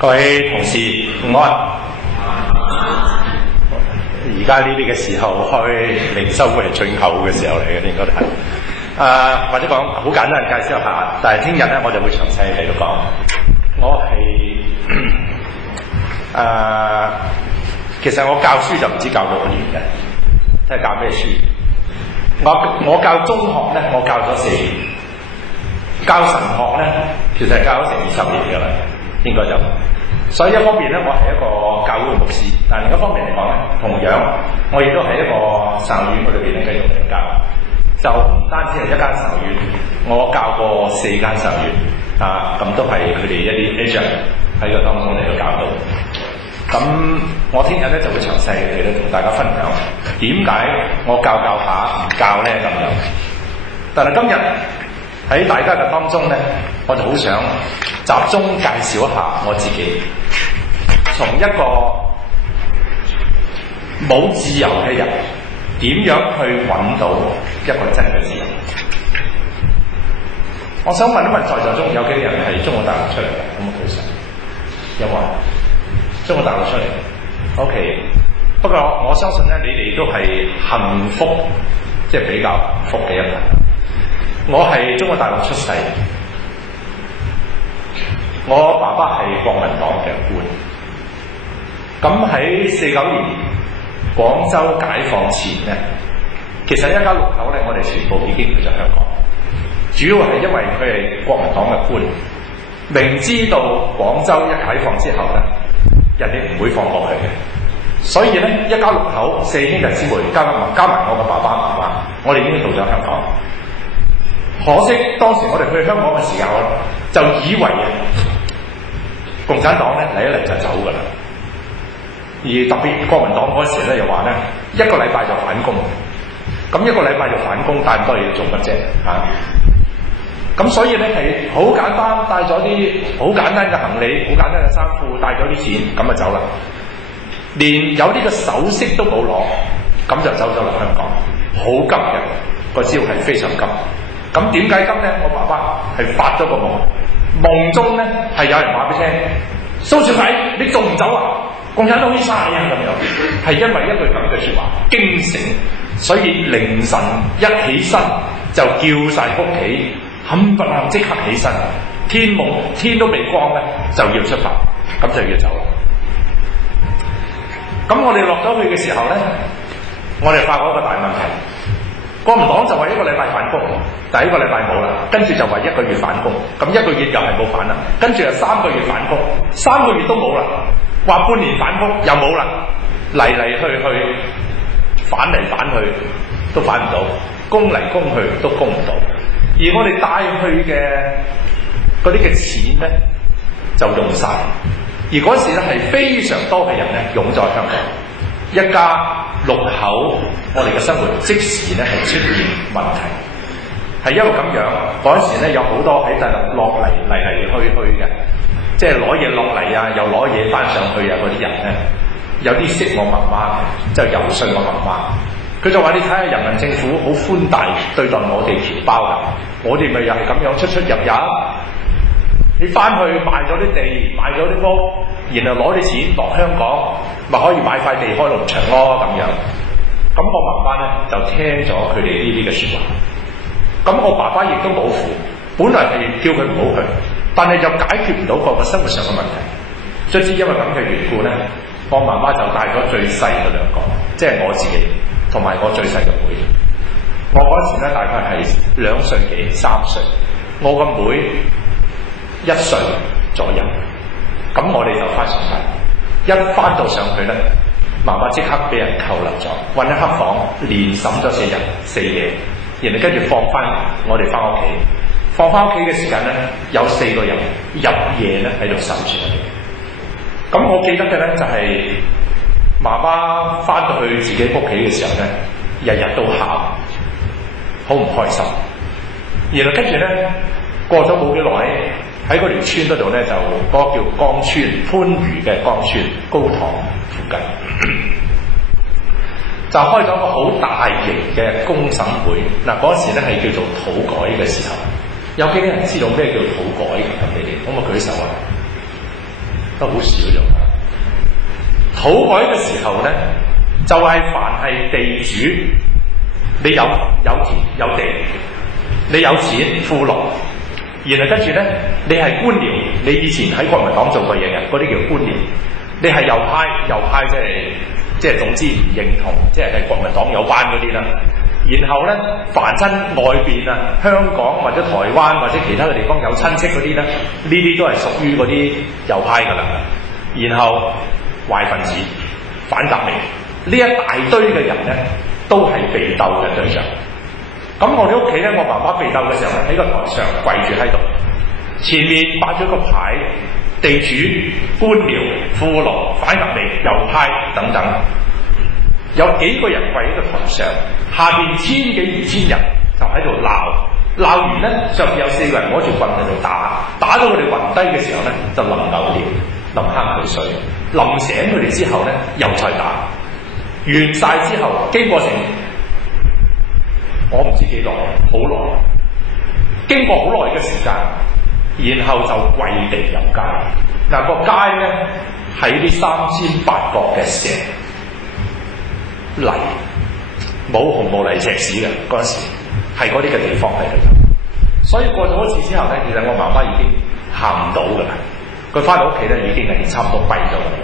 各位同事午安。而家呢啲嘅時候開靈修會係最後嘅時候嚟嘅，應該都係。或者講好簡單介紹一下，但係聽日咧我就會詳細嚟到講。我係其實我教書就唔知教6年嘅，睇下教咩書。我教中學咧，我教咗4年；教神學咧，其實係教咗成20年㗎啦，應該就。所以一方面咧，我係一個教會嘅牧師，但係另一方面嚟講咧，同樣我亦都係一個神學院嗰裏邊咧繼續嚟教。就唔單止係一間神學院，我教過4間神學院咁都係佢哋一啲 agent 喺個當中嚟到教到。咁我聽日咧就會詳細嚟到同大家分享點解我教下唔教咧咁樣。但係今日喺大家嘅當中咧，我就好想集中介紹一下我自己，從一個冇自由嘅人點樣去揾到一個真嘅自由。我想問一問在座中有幾多人係中國大陸出嚟嘅？咁我舉手。有冇啊？中國大陸出嚟 OK。不過我相信咧，你哋都係幸福，即係比較幸福嘅一群。我係中國大陸出世，我爸爸係國民黨嘅官。咁喺49年廣州解放前咧，其實一家6口咧，我哋全部已經去咗香港。主要係因為佢係國民黨嘅官，明知道廣州一解放之後咧，人哋唔會放過佢嘅，所以咧一家6口4兄弟姊妹加埋我嘅爸爸媽媽，我哋已經到咗香港。可惜當時我哋去香港嘅時候，就以為共產黨咧嚟一嚟就走㗎啦。而特別國民黨嗰時咧又話咧1個禮拜就反攻，咁1個禮拜就反攻，帶咁多嘢做乜啫？咁所以咧係好簡單，帶咗啲好簡單嘅行李，好簡單嘅衫褲，帶咗啲錢，咁就走啦。連有啲嘅首飾都冇攞，咁就走咗嚟香港，好急嘅，個招係非常急。咁點解急咧？我爸爸係發咗個夢，夢中咧係有人話俾你聽，蘇小啟你仲唔走啊？共產黨啲晒啊咁樣，係因為一句咁嘅説話驚醒，所以凌晨一起身就叫晒屋企冚唪唥即刻起身，天都未光咧就要出發，咁就要走啦。咁我哋落咗去嘅時候咧，我哋發覺一個大問題。國民黨就話1個禮拜反攻，但係1個禮拜冇啦，跟住就話1個月反攻，咁1個月又係冇反啦，跟住又3個月反攻，3個月都冇啦，話半年反攻又冇啦，嚟去反嚟反去都反唔到，攻嚟攻去都攻唔到，而我哋帶去嘅嗰啲嘅錢咧就用晒，而嗰時咧係非常多嘅人咧湧在香港。一家6口，我哋嘅生活即時咧係出現問題，係因為咁樣嗰時咧有好多喺大陸落嚟去嘅，即係攞嘢落嚟啊，又攞嘢翻上去啊嗰啲人咧，有啲識我媽媽嘅，就遊說我媽媽，佢就話你睇下人民政府好寬大對待我哋僑胞㗎，我哋咪又係咁樣出入入。你翻去賣咗啲地，賣咗啲屋，然後攞啲錢落香港，咪可以買塊地開農場咯咁樣。咁我媽媽咧就聽咗佢哋呢啲嘅説話。咁我爸爸亦都冇符，本來係叫佢唔好去，但係就解決唔到個生活上嘅問題。卒之因為咁嘅緣故咧，我媽媽就帶咗最細嘅2個，即係我自己同埋我最細嘅妹。我嗰時咧大概係2歲幾3歲，我個妹1歲左右，咁我哋就翻上嚟。一翻到上去咧，媽媽即刻俾人扣留咗，揾一黑房連審咗4日4夜，然後跟住放翻我哋翻屋企。放翻屋企嘅時間咧，有4個人入夜咧喺度審住我哋。咁我記得嘅咧就係媽媽翻到去自己屋企嘅時候咧，日日都喊，好唔開心。然後跟住咧過咗冇幾耐，喺嗰條村嗰度咧，就嗰個叫江村，番禺嘅江村高塘附近，就開咗個好大型嘅公審會。嗱，嗰時咧係叫做土改嘅時候，有幾多人知道咩叫土改？咁你哋可唔可以舉手啊？都好少用。土改嘅時候咧，就係凡係地主，你有田有地，你有錢富農，然後跟住咧，你係官僚，你以前喺國民黨做過嘢嘅，嗰啲叫官僚。你係右派即係總之唔認同，即係國民黨有關嗰啲啦。然後咧，凡親外邊啊，香港或者台灣或者其他嘅地方有親戚嗰啲咧，呢啲都係屬於嗰啲右派噶啦。然後壞分子、反革命呢一大堆嘅人咧，都係被鬥嘅對象。咁我哋屋企咧，我媽媽被鬥嘅時候喺個台上跪住喺度，前面擺咗個牌，地主、官僚、富農、反革命、右派等等。有幾個人跪喺個台上，下邊千幾2000人就喺度鬧完咧，上邊有4個人攞住棍喺度打到佢哋暈低嘅時候咧，就淋牛尿、淋坑渠水，淋醒佢哋之後咧，又再打。完晒之後，經過成我唔知幾耐，好耐，經過好耐嘅時間，然後就跪地遊街。嗱，個街咧喺啲3800角嘅石泥，冇紅毛泥石屎嘅嗰陣時，係嗰啲嘅地方喺度。所以過咗一次之後咧，其實我媽媽已經行唔到噶啦。佢翻到屋企咧，已經係差唔多跛咗嘅。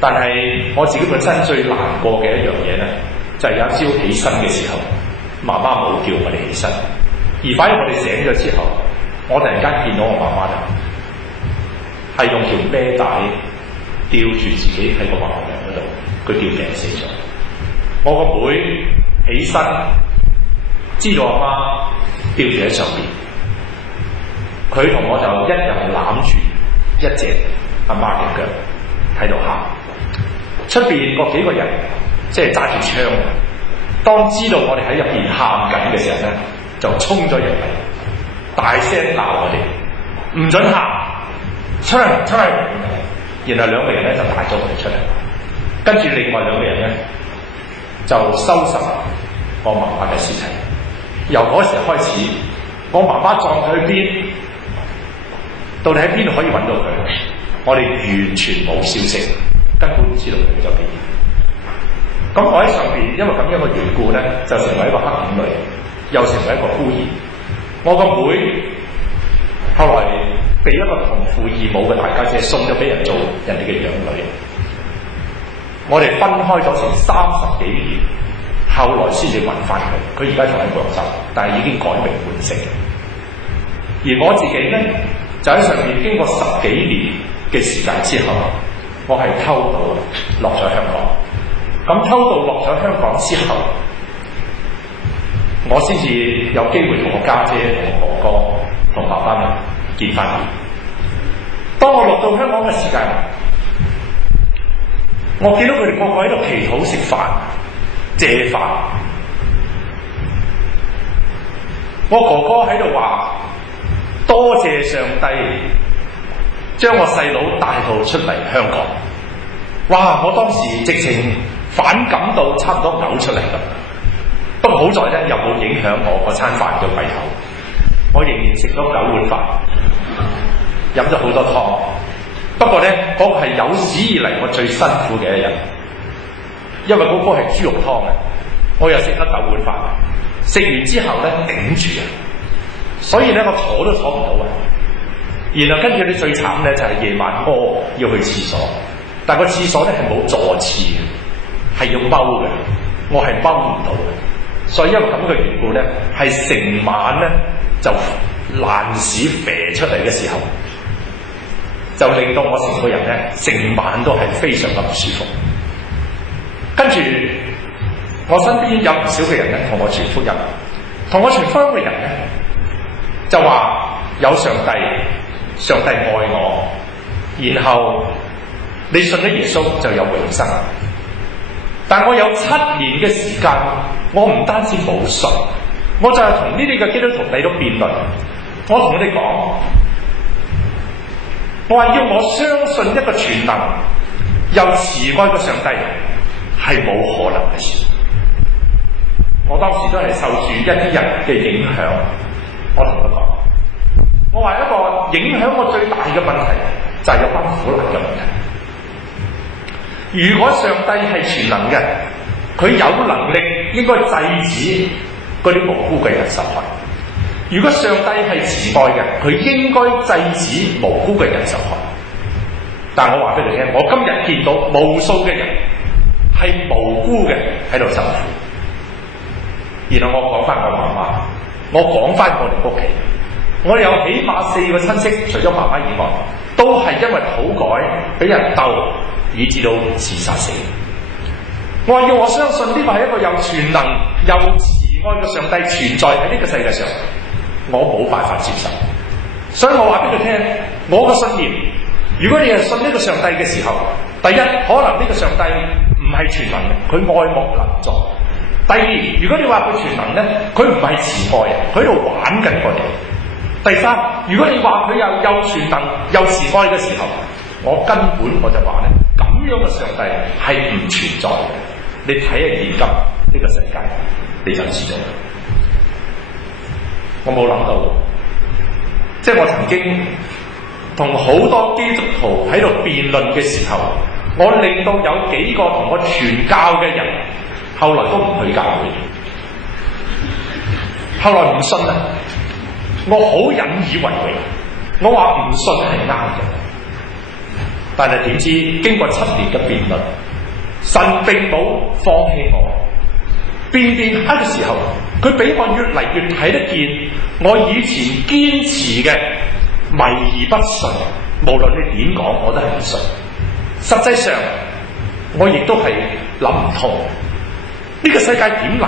但係我自己本身最難過嘅一樣嘢咧，就係有一朝起身嘅時候，媽媽冇叫我哋起身，而反而我哋醒咗之後，我突然間見到我媽媽係用條孭帶吊住自己喺個橫梁嗰度，佢吊頸死咗。我個妹起身，知道阿媽吊住喺上邊，佢同我就一人攬住一隻阿媽嘅腳喺度喊。出邊嗰幾個人即係揸住槍，當知道我哋喺入邊喊緊嘅時候咧，就衝咗入嚟，大聲鬧我哋，唔准喊，出嚟！然後兩個人咧就帶咗我哋出嚟，跟住另外兩個人咧就收拾我媽媽嘅屍體。由嗰時開始，我媽媽葬佢去邊，到底喺邊度可以揾到佢，我哋完全冇消息，根本唔知道佢去咗邊。咁我喺上邊，因為咁樣嘅緣故咧，就成為一個黑點女，又成為一個孤兒。我個妹後來被一個同父異母嘅大家姐送咗俾人做人哋嘅養女。我哋分開咗成30幾年，後來先至揾翻佢。佢而家仲喺廣州，但係已經改名換姓。而我自己咧，就喺上面經過10幾年嘅時間之後，我係偷渡落咗香港。咁偷渡落咗香港之後，我先至有機會同我家姐、同我哥哥、同爸爸們見翻面。當我落到香港嘅時間，我見到佢哋個個喺度祈禱食飯、借飯。我哥哥喺度話：多謝上帝將我細佬帶到出嚟香港。哇！我當時直情反感到差唔多嘔出嚟咁。不過好在咧，又冇影響我嗰餐飯嘅胃口。我仍然食咗9碗飯，飲咗好多湯。不過咧，嗰個係有史以嚟我最辛苦嘅一日，因為嗰個係豬肉湯啊！我又食咗9碗飯，食完之後咧頂住啊，所以咧我坐都坐唔到啊。然後跟住咧最慘咧就係夜晚屙要去廁所，但個廁所咧係冇坐廁嘅，係要踎嘅，我係踎唔到嘅。所以因為咁嘅緣故咧，係成晚咧就爛屎啡出嚟嘅時候，就令到我成個人咧成晚都係非常咁唔舒服。跟住我身邊有唔少嘅人咧同我傳福音，同我傳福音嘅人咧就話有上帝，上帝愛我，然後你信咗耶穌就有永生。但我有7年嘅時間，我唔單止冇信，我就係同呢啲嘅基督徒嚟到辯論。我同佢哋講，我話要我相信一個全能又慈愛嘅上帝係冇可能嘅事。我當時都係受住一啲人嘅影響，我同佢講，我話一個影響我最大嘅問題就係有關苦難嘅問題。如果上帝係全能嘅，佢有能力應該制止嗰啲無辜嘅人受害。如果上帝係慈愛嘅，佢應該制止無辜嘅人受害。但我話俾你聽，我今日見到無數嘅人係無辜嘅喺度受苦。然後我講翻我媽媽，我講翻我哋屋企，我有起碼4個親戚，除咗媽媽以外，都係因為土改俾人鬥，以致到自殺死。我話要我相信呢個係一個有全能又慈愛嘅上帝存在喺呢個世界上，我冇辦法接受。所以我話俾佢聽，我嘅信念，如果你係信呢個上帝嘅時候，第一，可能呢個上帝唔係全能嘅，佢愛莫能助。第二，如果你話佢全能咧，佢唔係慈愛，佢喺度玩緊我哋。第三，如果你話佢又全能又慈愛嘅時候，我根本我就話咧，咁樣嘅上帝係唔存在嘅。你睇下現今呢個世界，你就知道。我冇諗到，即係我曾經同好多基督徒喺度辯論嘅時候，我令到有幾個同我傳教嘅人，後來都唔去教會，後來唔信啊！我好引以為榮，我話唔信係啱嘅，但係點知經過7年嘅辯論，神並冇放棄我。辯嘅時候，佢俾我越嚟越睇得見，我以前堅持嘅迷而不信，無論你點講，我都係唔信。實際上，我亦都係諗唔通，呢個世界點嚟？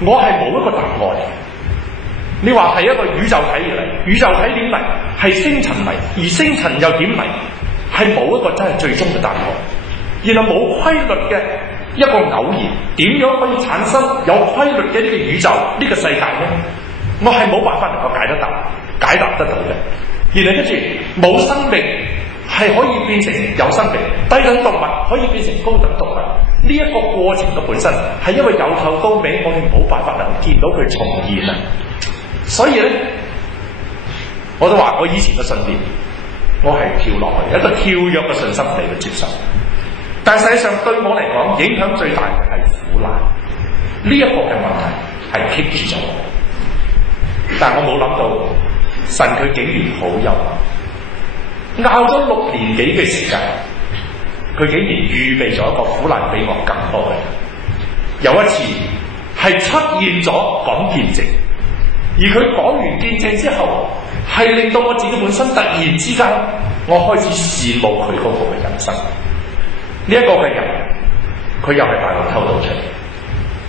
我係冇一個答案。你話係一個宇宙體而嚟，宇宙體點嚟？係星塵嚟，而星塵又點嚟？係冇一個真係最終嘅答案。然後冇規律嘅一個偶然，點樣可以產生有規律嘅呢個宇宙呢個世界呢？我係冇辦法能夠解答得到嘅。然後跟住冇生命係可以變成有生命，低等動物可以變成高等動物。呢一個過程嘅本身係因為由頭到尾我哋冇辦法能見到佢重現啊！所以咧，我都話我以前嘅信念，我係跳落去一個跳躍嘅信心嚟去接受。但係實際上對我嚟講，影響最大嘅係苦難，呢一個嘅問題係棘住咗我。但係我冇諗到，神佢竟然好幽默，拗咗6年幾嘅時間，佢竟然預備咗一個苦難比我更多嘅。有一次係出現咗講見證，而佢講完見證之後，係令到我自己本身突然之間，我開始羨慕佢嗰個嘅人生。呢一個嘅人，佢又係大陸偷渡出嚟。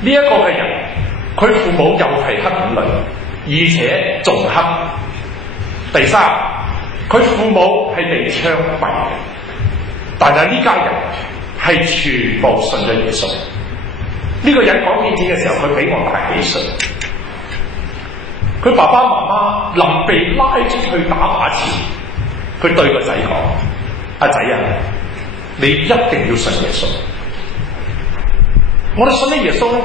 呢一個嘅人，佢父母又係黑警女，而且仲黑。第三，佢父母係被槍斃嘅，但係呢家人係全部信咗耶穌。呢個人講見證嘅時候，佢比我大幾歲。佢爸爸媽媽臨被拉出去打靶前，佢對個仔講：阿仔啊，你一定要信耶穌。我哋信咗耶穌咧，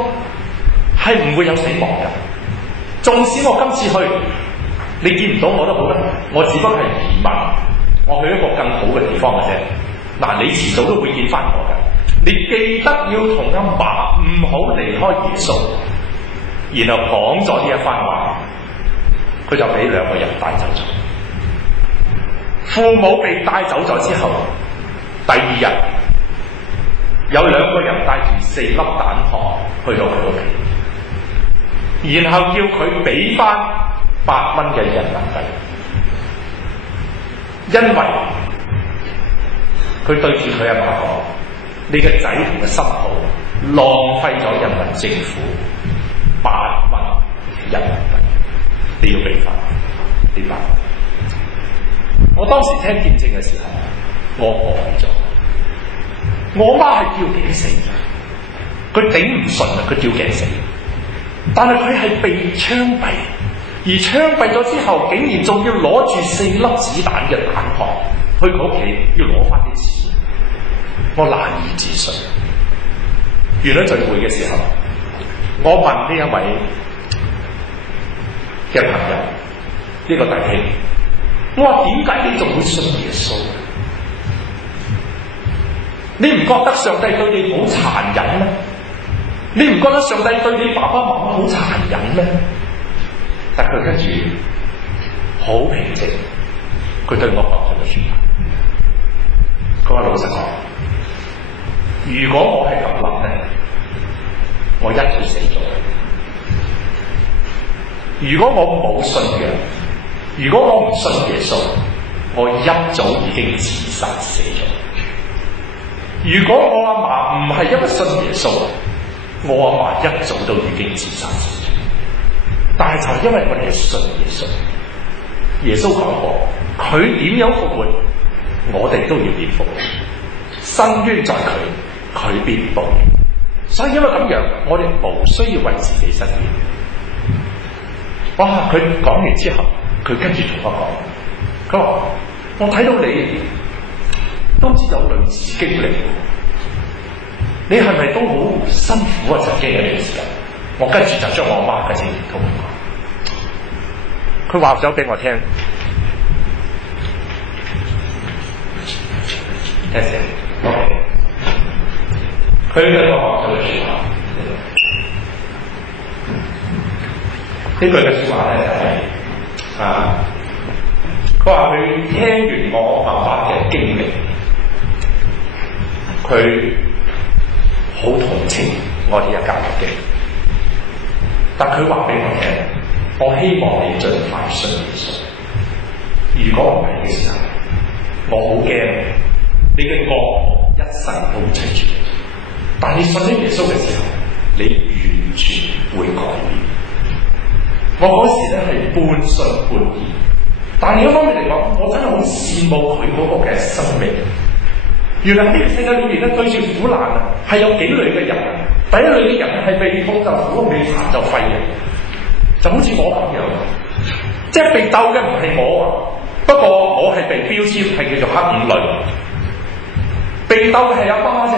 係唔會有死亡嘅。縱使我今次去，你見唔到我都好啦，我只不過係移民，我去一個更好嘅地方嘅啫。嗱，你遲早都會見翻我嘅。你記得要同阿爸唔好離開耶穌。然後講咗呢一番話，佢就俾2個人帶走咗。父母被帶走咗之後，第2日有2個人帶住4粒彈殼去到佢屋企，然後叫佢俾翻8蚊嘅人民幣，因為佢對住佢阿爸講：你嘅仔同嘅心抱浪費咗人民政府8蚊人民幣，你要俾翻呢8蚊。我當時聽見證嘅時候，我呆咗。我媽係吊頸死嘅，佢頂唔順啊，佢吊頸死。但係佢係被槍斃，而槍斃咗之後，竟然仲要攞住4粒子彈嘅彈殼去佢屋企，要攞翻啲錢。我難以置信。完咗聚會嘅時候，我問呢一位嘅朋友，呢個弟兄，我話點解你仲會信耶穌？你唔覺得上帝對你好殘忍咩？你唔覺得上帝對你爸爸媽媽好殘忍咩？但佢跟住好平靜，佢對我講咗句説話，佢話：老實講，如果我係咁諗咧，我一早死咗。如果我冇信仰，如果我唔信耶穌，我一早已經自殺死咗。如果我阿嫲唔係因為信耶穌，我阿嫲一早都已經自殺死咗。但係就係因為我哋係信耶穌，耶穌講過佢點樣復活，我哋都要點復活。伸冤在佢，佢必報應。所以因為咁樣，我哋無需要為自己申冤。哇！佢講完之後，佢跟住同我講，佢話：我睇到你都知有類似經歷，你係咪都好辛苦啊？曾經有段時間，我跟住就將我媽嘅經歷同佢講，佢話咗俾我聽，聽先。OK， 佢嘅講咗句説話，呢句嘅説話咧就係佢話佢聽完我爸爸嘅經歷，佢好同情我哋一家嘅經歷，但佢話俾我聽，我希望你盡快信耶穌。如果唔係嘅時候，我好驚你嘅惡一生都唔清楚。但你信咗耶穌嘅時候，你完全會改變。我嗰時咧係半信半疑，但係另一方面嚟講，我真係好羨慕佢嗰個嘅生命。原來呢個世界裏面咧對住苦難啊，係有幾類嘅人。第一類嘅人係被痛就苦，被殘就廢嘅，就好似我咁樣，即係被鬥嘅唔係我啊，不過我係被標籤係叫做黑五類，被鬥嘅係阿媽啫。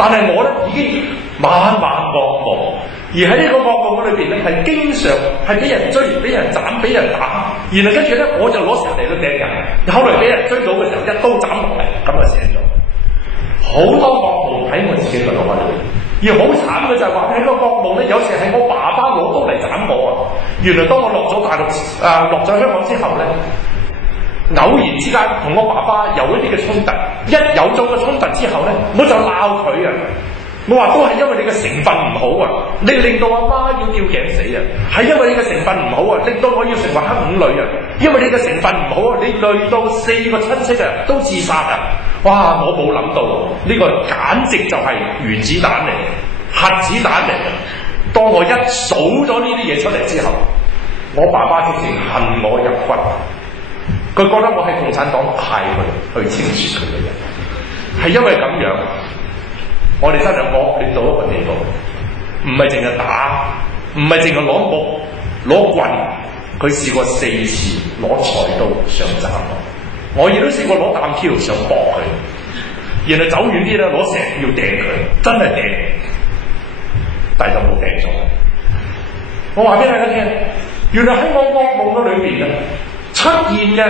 但係我咧已經晚噩夢，而喺呢個噩夢裏邊咧係經常係俾人追、俾人斬、俾人打，然後跟住咧我就攞石嚟到掟人，後來俾人追到嘅時候一刀斬落嚟，咁就醒咗。好多噩夢喺我自己嘅腦海裏邊，而好慘嘅就係話喺個噩夢咧，有時係我爸爸攞刀嚟斬我啊！原來當我落咗大陸落咗香港之後咧，偶然之間同我爸爸有一啲嘅衝突，一有咗個衝突之後咧，我就鬧佢啊！我話都係因為你嘅成分唔好啊，你令到阿媽要吊頸死啊，係因為你嘅成分唔好啊，令到我要成為黑五類啊，因為你嘅成分唔好啊，你累到4個親戚啊都自殺啊！哇！我冇諗到呢個簡直就係原子彈嚟，核子彈嚟。當我一數咗呢啲嘢出嚟之後，我爸爸直情恨我入骨，佢覺得我係共產黨派佢去清算佢嘅人，係因為咁樣。我哋真係惡劣到一個地步，唔係淨係打，唔係淨係攞木攞棍，佢試過4次攞菜刀想斬我亦都試過攞擔挑想搏佢，然後走遠啲咧攞石要掟佢，真係掟，但係就冇掟咗。我話俾大家聽，原來喺我噩夢嗰裏邊啊，出現嘅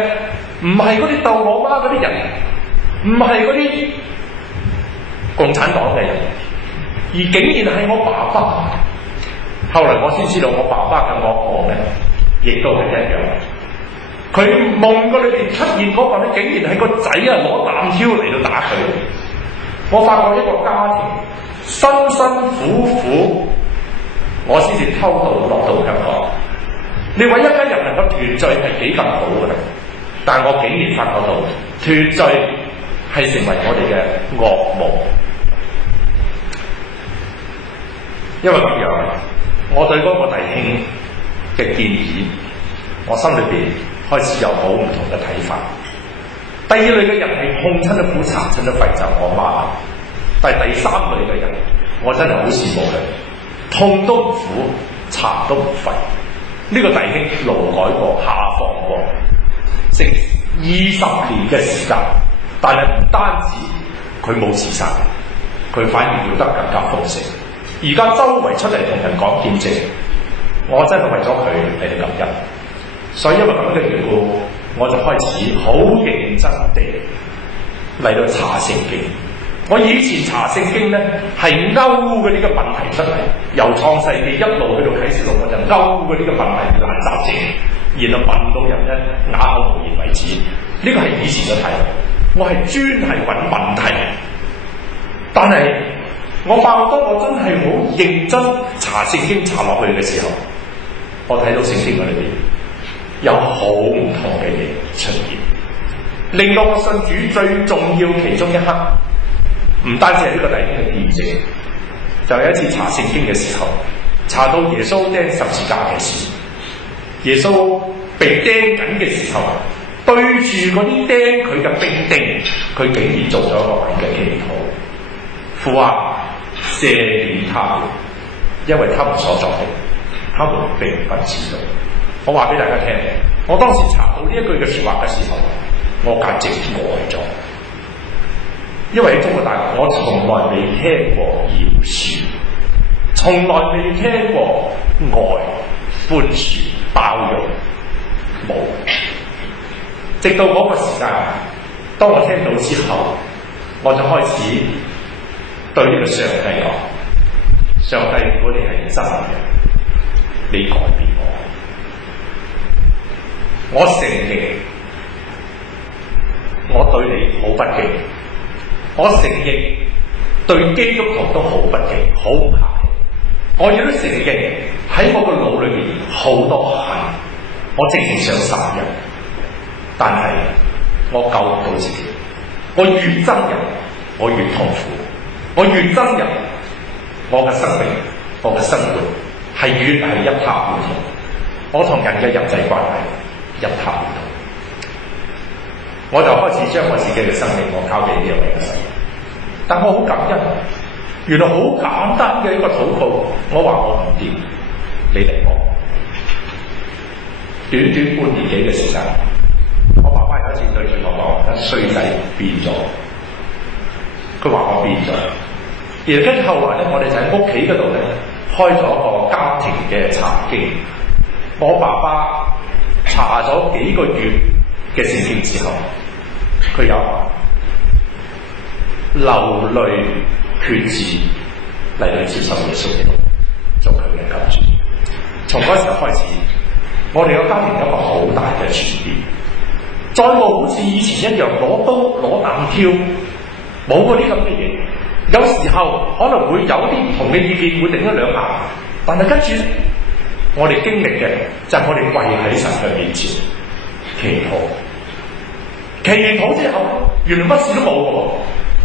唔係嗰啲鬥我媽嗰啲人，唔係嗰啲共產黨嘅人，而竟然係我爸爸。後來我先知道我爸爸嘅噩夢咧，亦都係一樣。佢夢個裏邊出現嗰個咧，竟然係個仔啊攞擔挑嚟到打佢。我發覺一個家庭辛辛苦苦，我先至偷渡落到香港。你話一家人能夠團聚係幾咁好嘅？但我竟然發覺到團聚係成為我哋嘅噩夢。因為咁樣，我對嗰個弟兄嘅建議，我心裏邊開始有好唔同嘅睇法。第二類嘅人係控親都苦，殘親都廢，就我媽。但係第三類嘅人，我真係好羨慕佢，痛都唔苦，殘都唔廢。呢個弟兄勞改過、下放過，成20年嘅時間，但係唔單止佢冇自殺，佢反而活得更加豐盛。而家周圍出嚟同人講見證，我真係為咗佢嚟到感恩。所以因為咁嘅緣故，我就開始好認真地嚟到查聖經。我以前查聖經咧，係勾嗰啲嘅問題出嚟，由創世記一路去到啟示錄，我就勾嗰啲嘅問題難雜症，然後問到人咧啞口無言為止。呢個係以前嘅態度，我係專係揾問題。但係我發覺當我真係好認真查聖經查落去嘅時候，我睇到聖經嗰裏邊有好唔同嘅嘢出現，令到我信主最重要其中一刻。唔單止係呢個弟兄嘅見證，就有一次查聖經嘅時候，查到耶穌釘十字架嘅事，耶穌被釘緊嘅時候，對住嗰啲釘佢嘅兵丁，佢竟然做咗一個咁嘅祈禱：父啊，赦免他們，因為他們所作的，他們並不知道。我話俾大家聽，我當時查到呢一句嘅說話嘅時候，我簡直呆咗。因為喺中國大陸，我從來未聽過饒恕，從來未聽過愛、寬恕、包容，冇。直到嗰個時間，當我聽到之後，我就開始對呢個上帝講：上帝，如果你係真嘅，你改變我。我承認我對你好不敬。我承認對基督徒都好不敬，好唔客氣。我亦都承認喺我個腦裏面好多恨，我淨係想殺人，但係我救唔到自己。我越憎人，我越痛苦；我越憎人，我嘅生命、我嘅生活係越係一塌糊塗。我同人嘅人際關係一塌糊塗。我就開始將我自己嘅生命我交俾呢一位嘅神，但我好感恩，原來好簡單嘅一個禱告，我話我唔掂，你嚟我。短短半年幾嘅時間，我爸爸有一次對住我講：一衰仔變咗。佢話我變咗，而跟住後來咧，我哋就喺屋企嗰度咧開咗個家庭嘅查經。我爸爸查咗幾個月嘅聖經之後，佢有流淚決志嚟到接受耶穌基督做佢嘅救主。從嗰時候開始，我哋個家庭有一個好大嘅轉變，再冇好似以前一樣攞刀攞彈挑，冇嗰啲咁嘅嘢。有時候可能會有啲唔同嘅意見，會頂一兩下，但係跟住我哋經歷嘅就係我哋跪喺神嘅面前祈禱。祈完禱之後，原來乜事都冇嘅喎！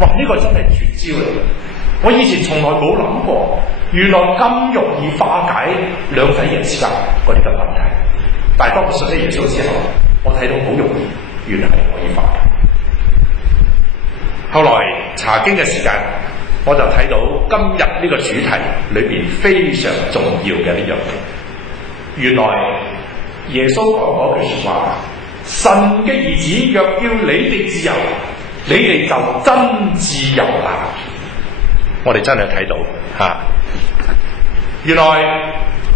哇，呢個真係絕招嚟嘅！我以前從來冇諗過，原來咁容易化解兩仔爺之間嗰啲嘅問題。但係當我信咗耶穌之後，我睇到好容易，原來係可以化解。後來查經嘅時間，我就睇到今日呢個主題裏邊非常重要嘅呢樣嘢。原來耶穌講嗰句說話：神嘅兒子若要你哋自由，你哋就真自由啦。我哋真係睇到吓，原來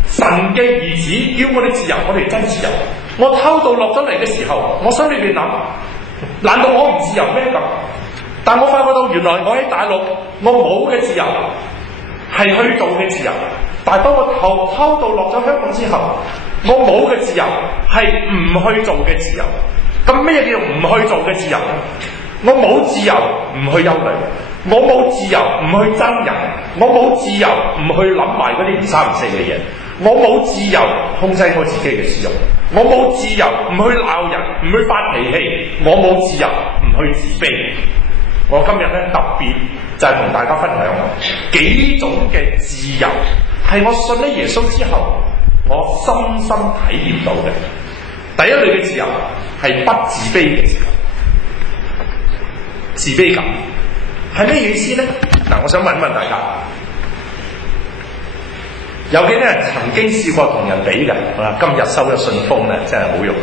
神嘅兒子要我哋自由，我哋真自由。我偷渡落咗嚟嘅時候，我心裏邊諗：難道我唔自由咩咁？但我發覺到原來我喺大陸，我冇嘅自由係去做嘅自由。但係當我偷渡落咗香港之後，我冇嘅自由係唔去做嘅自由。咁咩叫做唔去做嘅自由呢？我冇自由唔去憂慮，我冇自由唔去憎人，我冇自由唔去諗埋嗰啲唔三唔四嘅嘢，我冇自由控制我自己嘅私欲，我冇自由唔去鬧人，唔去發脾氣，我冇自由唔去自卑。我今日咧特別就係同大家分享幾種嘅自由，係我信咗耶穌之後，我深深體驗到嘅。第一類嘅自由係不自卑嘅自由。自卑感係咩意思呢？嗱，我想問一問大家，有幾多人曾經試過同人比嘅？今日收咗信封咧，真係好用，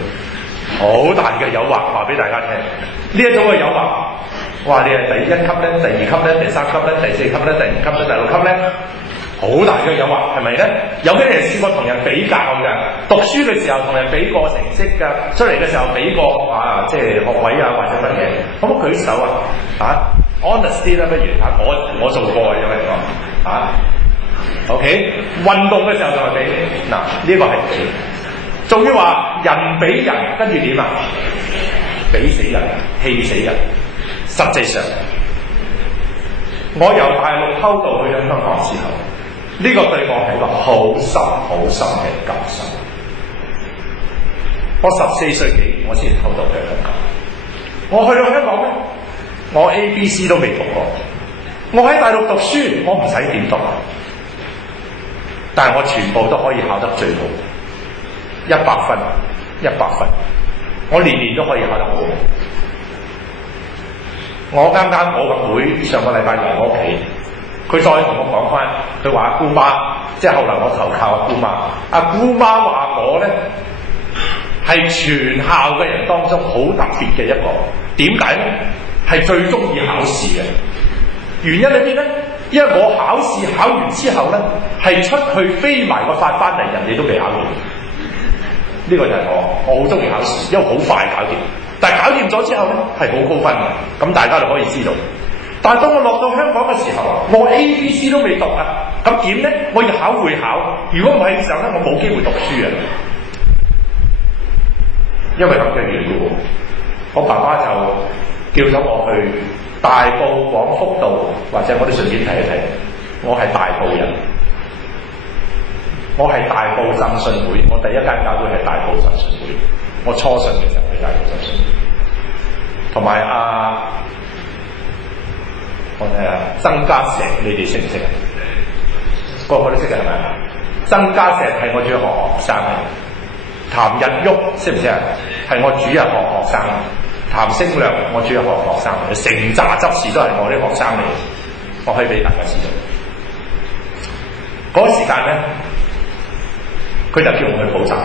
好大嘅誘惑，話俾大家聽。呢一種嘅誘惑，哇！你係第一級咧，第二級咧，第三級咧，第四級咧，第五級咧，第六級咧，好大嘅誘惑，係咪咧？有幾多人試過同人比較嘅？讀書嘅時候同人比過成績㗎，出嚟嘅時候比過即係學位啊或者乜嘢？可唔可以舉手啊？ honest 啲啦，不如嚇我做過啊，因為我OK 運動嘅時候就係俾嗱呢個係俾，仲要話人俾人，跟住點啊？俾死人，氣死人。實際上，我由大陸偷渡去咗香港之後，呢個對我係一個好深好深嘅感受。我14歲幾，我先偷渡去香港。我去到香港咧，我 ABC 都未讀過。我喺大陸讀書，我唔使點讀，但係我全部都可以考得最好，100分，100分。我年年都可以考得好。我啱啱我個妹上個禮拜嚟我屋企，佢再同我講翻，佢話阿姑媽，即係後來我投靠阿姑媽。阿姑媽話我咧係全校嘅人當中好特別嘅一個，點解咧？係最中意考試嘅。原因喺邊咧？因為我考試考完之後咧，係出去飛埋個法翻嚟，人哋都未考完。呢個就係我好中意考試，因為好快搞掂。但係搞掂咗之後咧，係好高分嘅，咁大家就可以知道。但係當我落到香港嘅時候，我 ABC 都未讀啊，咁點咧？我要考會考，如果唔係嘅時候咧，我冇機會讀書啊。因為咁嘅緣故，我爸爸就叫咗我去大埔廣福道，或者我哋順便睇一睇，我係大埔人，我係大埔浸信會，我第一間教會係大埔浸信會。我初信嘅時候去大埔浸信會，同埋我睇下曾家石，你哋識唔識啊？個個都識嘅係咪啊？曾家石係我主日學生嚟，譚日旭識唔識啊？係我主日學生，譚星亮我主日學生，成扎執事都係我啲學生嚟，我可以俾大家知道。嗰個時間咧，佢就叫我去補習。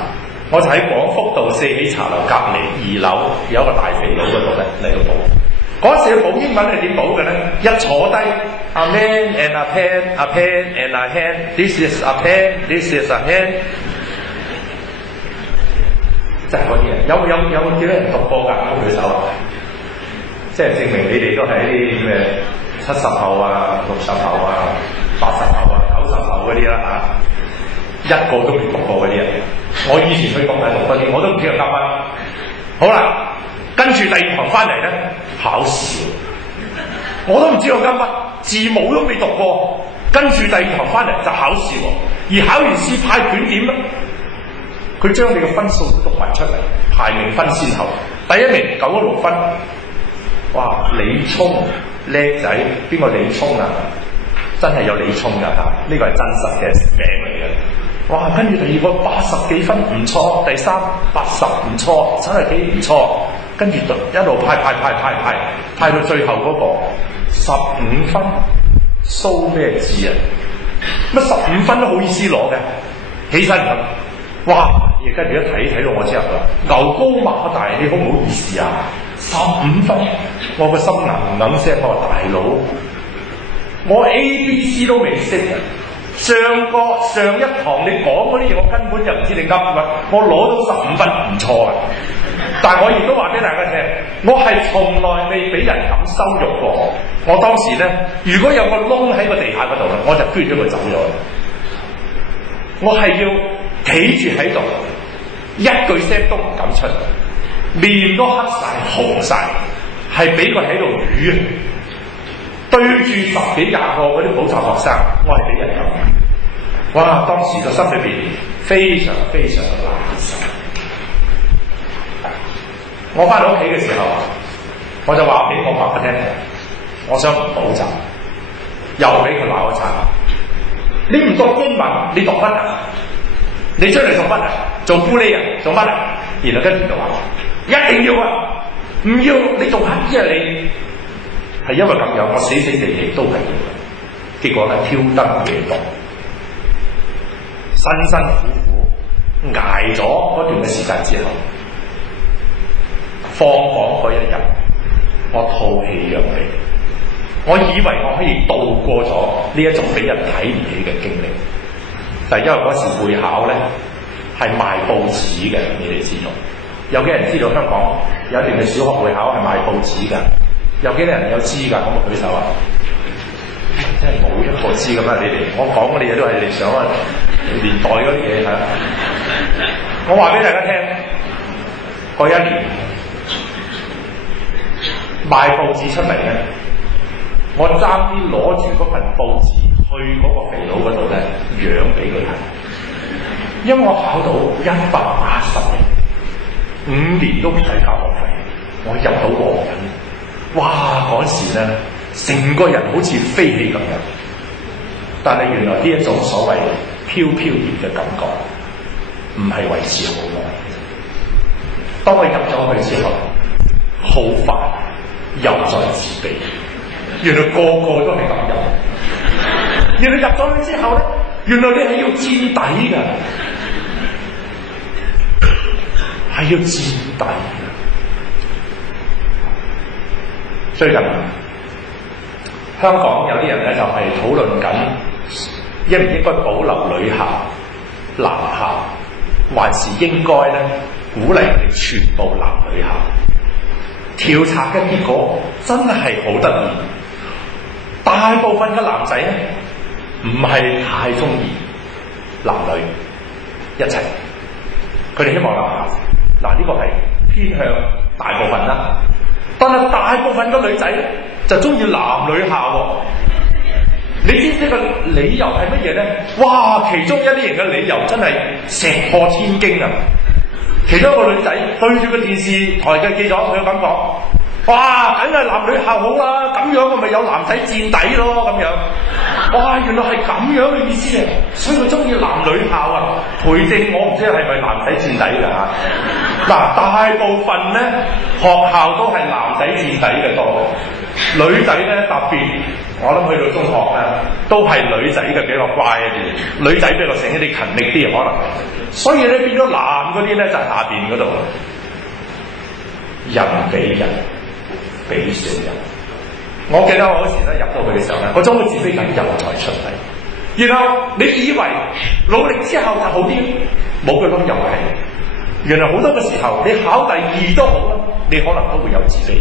我就喺廣福道4喜茶樓隔離2樓有一個大肥佬嗰度咧嚟到補。嗰時要補英文係點補嘅咧？一坐低 ，a man and a pen, a pen and a hand. This is a pen, this is a hand。就係嗰啲人，有幾多人讀過㗎？舉手啊！即係證明你哋都係啲咩70後啊、60後啊、80後啊、90後嗰啲啦嚇，一個都未讀過嗰啲人。我以前去港大讀嗰啲，我都唔知有加分。好啦，跟住第二堂翻嚟咧，考試，我都唔知有加分，字母都未讀過。跟住第二堂翻嚟就考試喎，而考完試派卷點咧，佢將你嘅分數都讀埋出嚟，排名分先後。第一名96分，哇！李聰叻仔，邊個李聰啊？真係有李聰㗎嚇，呢個係真實嘅名嚟嘅。哇！跟住第二個80幾分唔錯，第三80唔錯，70幾唔錯，跟住一路派到最後嗰個15分，蘇咩字啊？乜15分都好意思攞嘅，起身咁，哇！跟住一睇到我之後啦，牛高馬大，你好唔好意思啊？15分，我個心硬聲，我話大佬，我 ABC 都未識啊！上一堂你講嗰啲嘢，我根本就唔知你噏乜。我攞到15分唔錯啊！但係我亦都話俾大家聽，我係從來未俾人咁羞辱過。我當時咧，如果有個窿喺個地下嗰度咧，我就捐咗佢走咗。我係要企住喺度，一句聲都唔敢出，面都黑晒、紅晒，係俾佢喺度語。對住10幾20個嗰啲補習學生，我係俾人咁。哇！當時個心裏邊非常非常嘅難受。我翻到屋企嘅時候，我就話俾我爸爸聽，我想唔補習，又俾佢鬧一餐。你唔讀英文，你讀乜啊？你出嚟做乜啊？做咕喱啊？做乜啊？然後跟住就話一定要啊！唔要你做乞兒啊你！係因為咁樣，我死死地地都係要嘅。結果咧，挑燈夜讀，辛辛苦苦捱咗嗰段嘅時間之後，放榜嗰一日，我吐氣揚眉。我以為我可以渡過咗呢一種俾人睇唔起嘅經歷，但係因為嗰時會考咧係賣報紙嘅，你哋知道，有幾人知道香港有一段嘅小學會考係賣報紙嘅？有幾多人有知㗎？咁我舉手啊！真係冇一個知咁啊！你哋我講嗰啲嘢都係你哋想啊年代嗰啲嘢嚇。我話俾大家聽，嗰一年賣報紙出嚟咧，我爭啲攞住嗰份報紙去嗰個肥佬嗰度咧，養俾佢睇。因為我考到180名，5年都唔使交學費，我入到皇仁。哇！嗰時咧，成個人好似飛起咁樣。但係原來呢一種所謂飄飄然嘅感覺，唔係維持好耐。當我入咗去之後，好煩，又再自卑。原來個個都係咁入。原來入咗去之後咧，原來你係要墊底㗎，係要墊底㗎。最近香港有啲人咧就係討論緊，應唔應該保留女校、男校，還是應該咧鼓勵佢哋全部男女校？調查嘅結果真係好得意，大部分嘅男仔咧唔係太中意男女一齊，佢哋希望男校。嗱，呢個係偏向大部分啦。但係大部分嘅女仔就中意男女校喎。你知唔知個理由係乜嘢咧？哇！其中一啲人嘅理由真係石破天驚啊！其中一個女仔對住個電視台嘅記者，佢咁講：哇，梗係男女校好啦，咁樣我咪有男仔墊底咯，咁樣。哇，原來係咁樣嘅意思嘅，所以佢中意男女校啊。培正我唔知係咪男仔墊底㗎嚇。嗱，大部分咧學校都係男仔墊底嘅多，女仔咧特別，我諗去到中學咧都係女仔嘅比較乖一啲，女仔比較醒一啲、勤力啲可能。所以咧變咗男嗰啲咧就係下邊嗰度，人比人比小人。我記得我嗰時咧入到去嘅時候咧，嗰種嘅自卑感又再出嚟。然後你以為努力之後就好啲，冇佢咁又係。原來好多嘅時候，你考第2都好啦，你可能都會有自卑。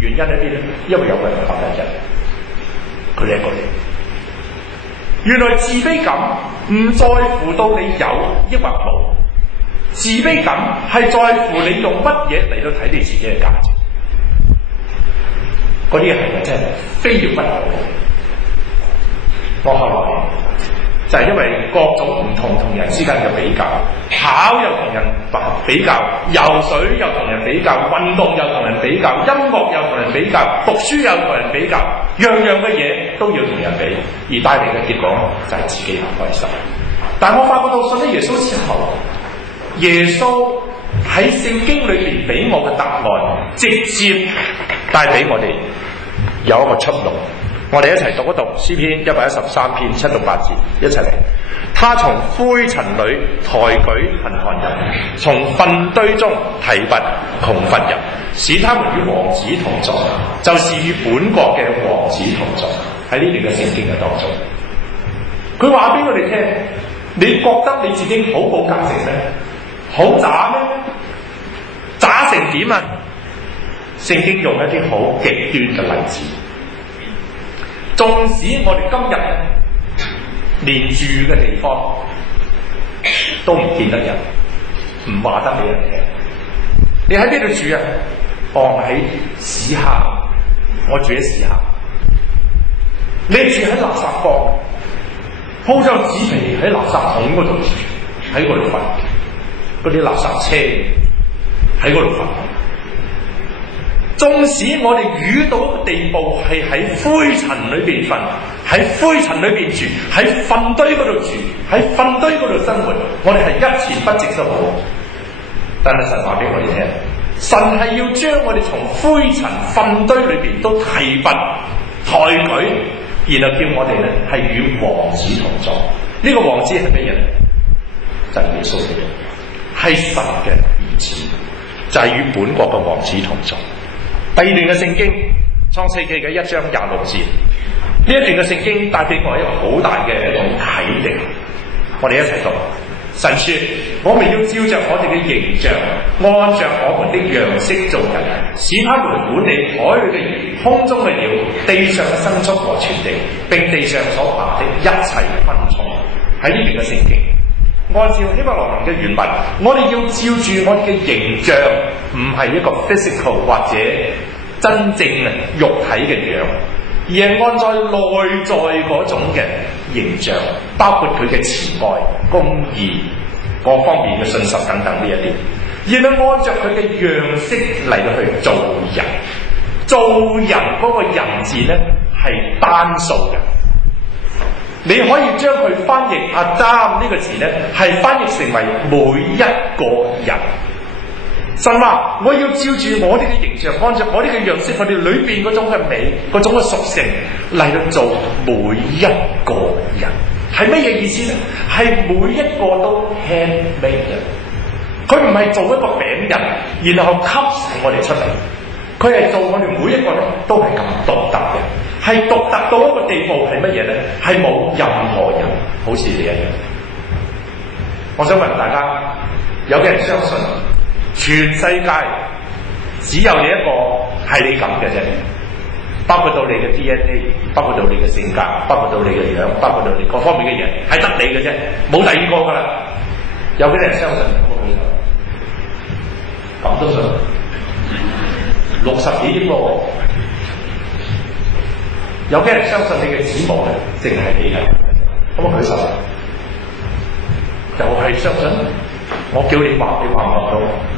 原因一啲咧，因為有個人考第1，佢叻過你。原來自卑感唔在乎到你有抑或冇，自卑感係在乎你用乜嘢嚟到睇你自己嘅價值。嗰啲嘢係咪真係非要不可？我後來就係因為各種唔同人之間嘅比較，考又同人比較，游水又同人比較，運動又同人比較，音樂又同人比較，讀書又同人比較，樣樣嘅嘢都要同人比，而帶嚟嘅結果就係自己唔開心。但係我發覺到信咗耶穌之後，耶穌喺聖經裏邊俾我嘅答案，直接帶俾我哋有一個出路。我哋一齊讀一讀詩篇113篇7到8節，一齊嚟。他從灰塵裏抬舉貧寒人，從糞堆中提拔窮乏人，使他們與王子同坐，就是與本國嘅王子同坐。喺呢段嘅聖經嘅當中，佢話俾我哋聽，你覺得你自己好冇價值咩？好渣咩？渣成點啊？聖經用一啲好極端嘅例子。縱使我哋今日連住嘅地方都唔見得人，唔話得俾人聽。你喺邊度住啊？我喺屎坑，我住喺屎坑。你住喺垃圾房，鋪張紙皮喺垃圾桶嗰度住，喺嗰度瞓。嗰啲垃圾車喺嗰度瞓。縱使我哋遇到嘅地步係喺灰塵裏邊瞓，喺灰塵裏邊住，喺糞堆嗰度住，喺糞堆嗰度生活，我哋係一錢不值都好。但係神話俾我哋聽，神係要將我哋從灰塵糞堆裏邊都提拔抬舉，然後叫我哋咧係與王子同坐。呢個王子係咩人？就係耶穌基督，係神嘅兒子，就係與本國嘅王子同坐。第二段嘅聖經創世記嘅1章26節，呢一段嘅聖經帶俾我一個好大嘅一種啟迪。我哋一齊讀，神說：我們要照着我哋嘅形象，按着我們的樣式做人，使他們管理海裏嘅魚、空中嘅鳥、地上嘅牲畜和全地，並地上所爬的一切昆蟲。喺呢邊嘅聖經，按照希伯來文嘅原文，我哋要照住我哋嘅形象，唔係一個 physical 或者真正肉體嘅樣，而係按在內在嗰種嘅形象，包括佢嘅慈愛、公義、各方面嘅信實等等呢一啲，然後按照佢嘅樣式嚟到去做人。做人嗰個人字呢係單數嘅，你可以將佢翻譯Adam呢個字呢係翻譯成為每一個人。神話我要照住我哋嘅形象，按照我哋嘅樣式，我哋裏邊嗰種嘅美、嗰種嘅屬性嚟到做每一個人。係乜嘢意思呢？係每一個都 handmade 嘅，佢唔係做一個餅人，然後吸晒我哋出嚟。佢係做我哋每一個咧都係咁獨特嘅，係獨特到一個地步係乜嘢呢？係冇任何人好似你一樣。我想問大家，有嘅人相信全世界只有你一個係你咁嘅啫，包括到你嘅 DNA， 包括到你嘅性格，包括到你嘅樣，包括到你各方面嘅嘢，係得你嘅啫，冇第二個噶啦。有幾多人相信咁都信？60幾億喎。有幾人相信你嘅指模淨係你嘅？咁我舉手，又係相信。我叫你畫，你畫唔畫到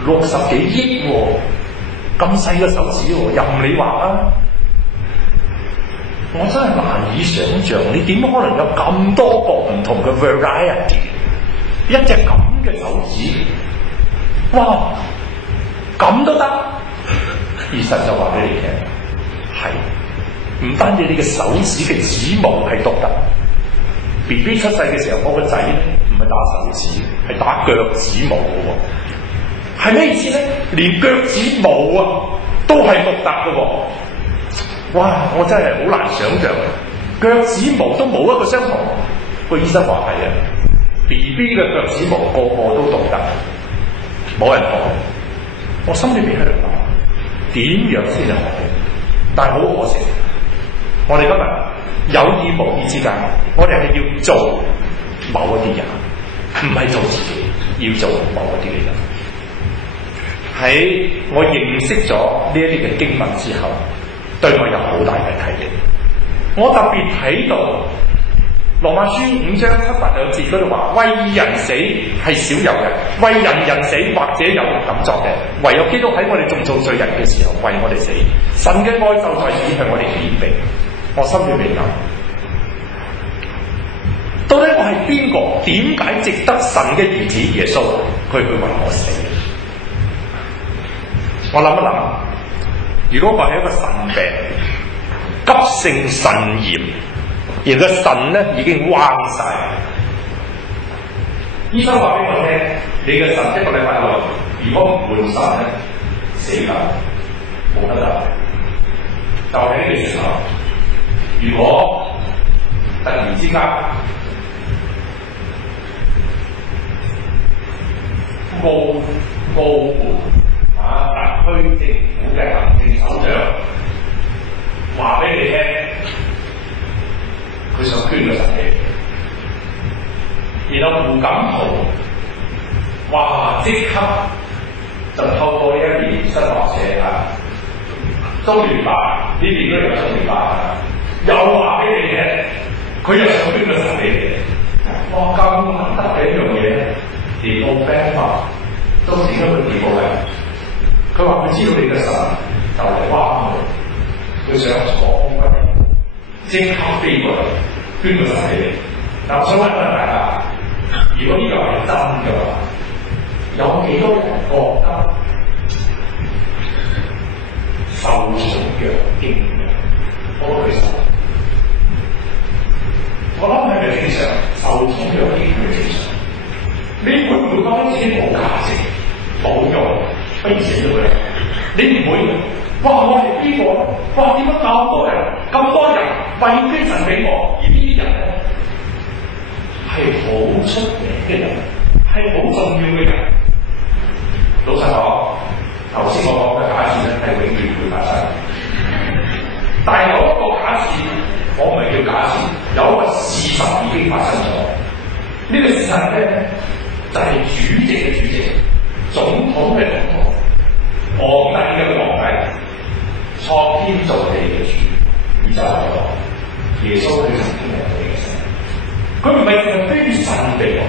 ？60幾億喎，咁細個手指喎，任你畫啊！我真係難以想像，你點可能有咁多個唔同嘅 variety？ 一隻咁嘅手指，哇，咁都得？而神就話俾你聽，係唔單止你嘅手指嘅指模係獨特。BB 出世嘅時候，我個仔唔係打手指，係打腳趾毛嘅喎。係咩意思咧？連腳趾毛啊都係獨特嘅喎。哇！我真係好難想像，腳趾毛都冇一個相同。個醫生話係啊 ，BB 嘅腳趾毛個個都獨特，冇人講。我心裏邊喺度諗，點樣先係好？但係好可惜，我哋今日有意無意之間，我哋係要做某一啲人，唔係做自己，要做某一啲嘅人。喺我認識咗呢一啲嘅經文之後，對我有好大嘅提醒。我特別睇到羅馬書5章7、8、9節嗰度話，為人死係少有嘅，為人死或者有咁作嘅，唯有基督喺我哋仲做罪人嘅時候為我哋死，神嘅愛就在此向我哋顯明。我心裏面諗，到底我係邊個？點解值得神嘅兒子耶穌佢去為我死？我諗一諗，如果我係一個腎病，急性腎炎，而個腎咧已經彎晒，醫生話俾我聽，你嘅腎一個禮拜內，如果唔換腎咧，死㗎，冇得救。就喺呢個時候，如果突然之間澳門特區政府嘅行政首長話俾你聽，佢想捐個腎氣，然後胡錦濤哇即刻就透過呢一件新華社中聯辦呢邊都有中聯辦又話俾你聽，佢又想捐個腎氣，哇咁難得嘅一樣嘢，連澳兵話都整咗個地步嘅。佢話佢知道你嘅腎就嚟彎佢想坐空不停，即刻飛過嚟捐個腎俾你。嗱，我想問大家，如果呢個係真嘅話，有幾多人覺得受寵若驚嘅？我舉手。我諗係咪正常？受寵若驚係正常。你會唔會覺得自己冇價值、冇用？不如死咗佢！你唔會嘅。哇！我係邊個？哇！點解咁多人為捐腎俾我？而呢啲人咧係好出名嘅人，係係好重要嘅人。老實講，頭先我講嘅假設咧係永遠會發生，但係有一個假設，我唔係叫假設，有一個事實已經發生咗。呢個事實係咩咧？就係主席嘅主席，總統嘅總統，皇帝嘅皇帝，創天造地嘅主，宇宙嘅主，耶穌佢曾經係我哋嘅神。佢唔係淨係捐腎俾我，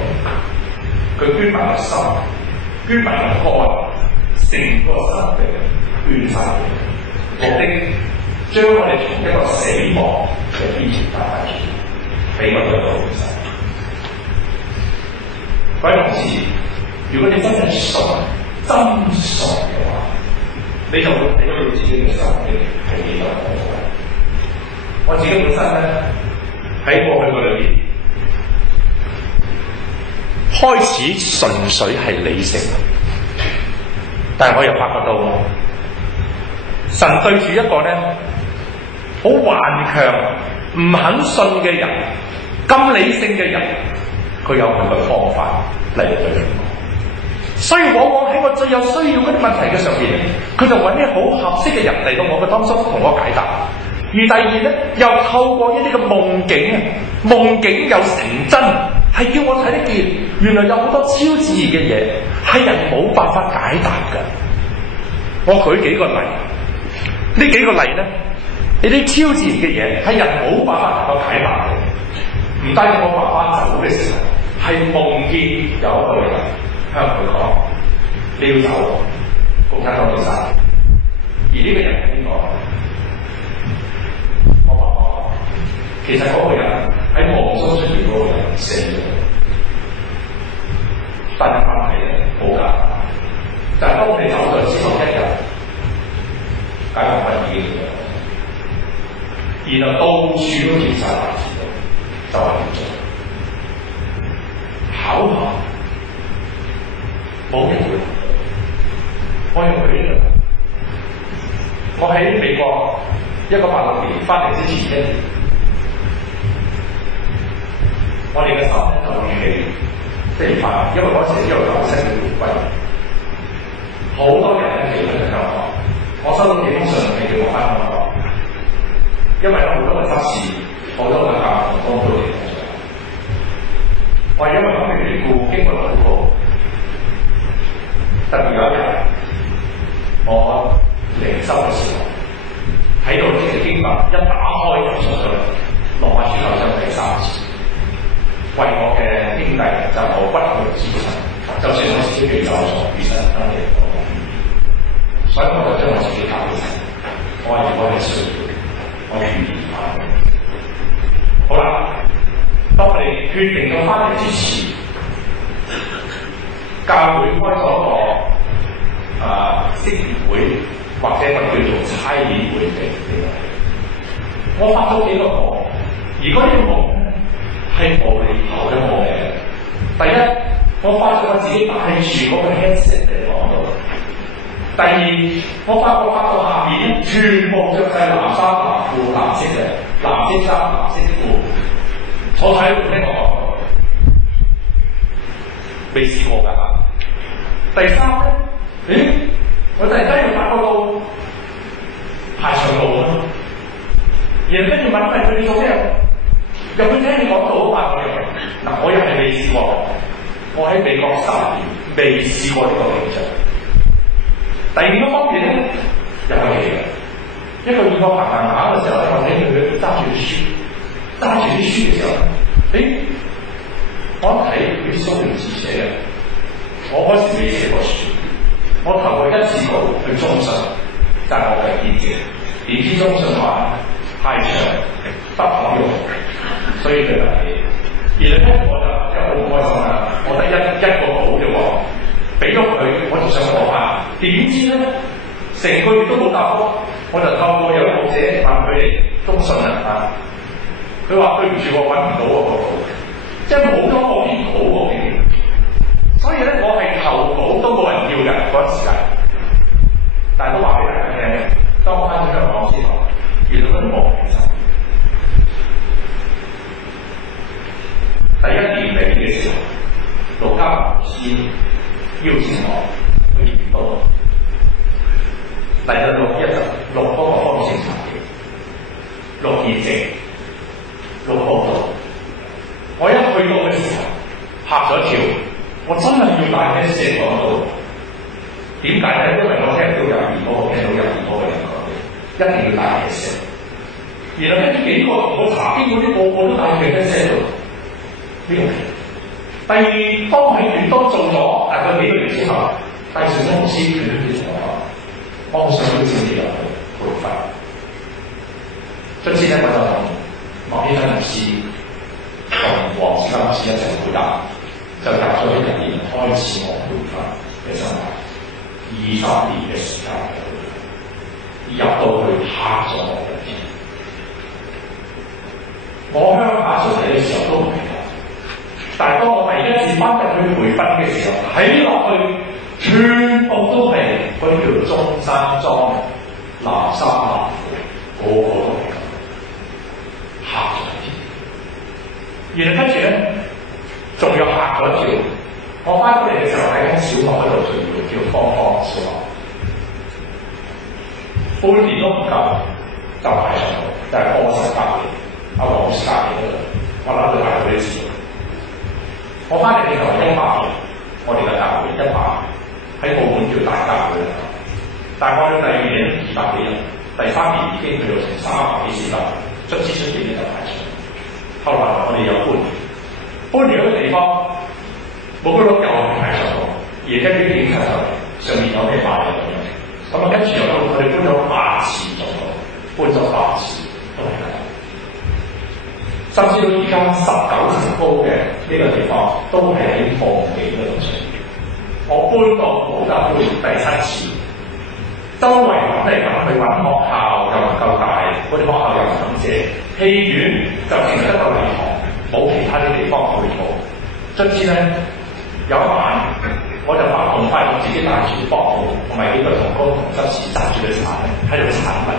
佢捐埋個心，捐埋個肝，成個生命捐晒嚟，目的將我哋從一個死亡嘅邊緣帶翻出嚟，俾我哋一個永生。各位同事，如果你真係信、真信嘅話，你就會睇到你自己嘅生命係幾咁可貴。我自己本身咧喺過去嘅裏邊，開始純粹係理性，但係我又發覺到，神對住一個咧好頑強、唔肯信嘅人，咁理性嘅人，佢有佢嘅方法嚟對付我。所以往往喺我最有需要嗰啲問題嘅上邊，佢就揾啲好合適嘅人嚟到我嘅當中同我解答。而第二咧，又透過一啲嘅夢境啊，夢境又成真，係叫我睇得見，原來有好多超自然嘅嘢係人冇辦法解答嘅。我舉幾個例，呢幾個例咧，呢啲超自然嘅嘢係人冇辦法能夠解答嘅。唔單止我爸爸走嘅時候，係夢見有一個人向佢講：你要走，共產黨要殺。而呢個人係邊個？我爸爸講，其實嗰個人喺夢中出現嗰個人死咗，但係問題咧冇㗎。但係當你走咗之後一日，解放軍已經咗，然後到處都見晒白紙，就係咁做。巧合冇人會，我用佢呢個。我喺美國1986年翻嚟之前1年，我哋嘅心咧就預期即係快，因為嗰時1997年回歸，好多人咧嚟香港。我收到幾封信係叫我翻香港，因為有好多嘅測試，好多嘅教學都嚟咗。我係因為咁嘅緣故，經過禱告，特別有一日，我靈修嘅時候，喺度呢條經文一打開就出咗嚟，羅馬書9章第3節，為我嘅兄弟就我不可之神，就算我自己被咒詛，與神分離我。所以我就將我自己交俾神，我話如果係需要，我願意翻。好啦。當我哋決定咗翻嚟之前，教會開咗個職員會，或者我叫做差遣會嘅呢個，我發咗幾個夢，而嗰啲夢咧係無厘頭嘅夢嚟。第一，我發覺我自己戴住嗰個 headset 嚟講到；第二，我發覺下面全部着晒藍衫藍褲，藍色衫藍色褲。我睇到聽我未試過㗎。第三咧，我突然間要發覺到排長路啦，然跟住問佢做咩？入去聽你講道啊嘛，我又係未試過，我喺美國10年未試過呢個形象。第二個方面咧，又係嘅，一個異國行嘅時候咧，我睇佢揸住啲書嘅時候，我睇佢啲蘇聯字寫嘅，我嗰時未寫過書，我頭一次過去中信，但係我係見證，點知中信話太長不可用，所以佢然後咧我就真係好唔開心啦，我得一個稿啫喎，俾咗佢，我就想講下，點知咧成個月都冇答覆，我就透過有個記者問佢哋中信啊。佢話對唔住，我揾唔到嗰個稿，即係冇咗我篇稿嗰邊，所以咧我係投稿都冇人要嘅嗰陣時間，但係都話俾大家聽，當我翻咗香港之後，原來嗰啲夢其實第一年尾嘅時候，盧嘉文牧師邀請我去驗刀，嚟到錄嗰個方程式，錄驗證，錄報道。我一去到嘅時候嚇咗一跳，我真係要帶 headset 講到。點解咧？因為我聽到入耳嗰個，聽到入耳嗰個人講嘅，一定要帶 headset。然後跟住幾個我查經嗰啲個個都帶住 headset 喎。呢個第二，當喺遠東做咗大概幾個月之後，戴紹忠牧師佢都叫我講，我好想邀請你入去培訓。所以咧，我就同麥基生牧師同黃志金牧師一齊配搭，就入咗一年開始我培訓嘅生涯，20年嘅時間入到去嚇咗我一跳。我鄉下出嚟嘅時候都唔係咁，但係當我第一次翻入去培訓嘅時候，睇落去全部都係嗰啲叫中山裝、南山南湖，個個都係咁，嚇咗一跳。然後跟住咧，仲要嚇咗一跳。我翻到嚟嘅時候喺間小學嗰度叫方方小學，半年都唔夠就排上去，就係課程隔離。阿黃老師隔離嗰度，我諗佢排到啲字。我翻嚟嘅時候100人，我哋嘅教會100人，喺澳門叫大教會。但係我哋第二年200幾人，第三年已經去到成300幾400人，卒之出邊咧就排上。後來我哋又搬咗個地方，冇嗰度又排上過，而家啲警察上面有咩擺咁樣。咁啊跟住又到我哋搬咗8次左右，搬咗8次都係咁。甚至到而家19層高嘅呢個地方，都係喺放記嗰度出現。我搬到寶德會第7次，周圍揾嚟揾去揾學校又唔夠大，嗰啲學校又唔肯借，戲院就淨係得個禮堂，冇其他啲地方可以做。卒之咧，有一晚我就發動翻我自己帶住啲博號同埋幾個同工同執事揸住嘅鏟喺度鏟物。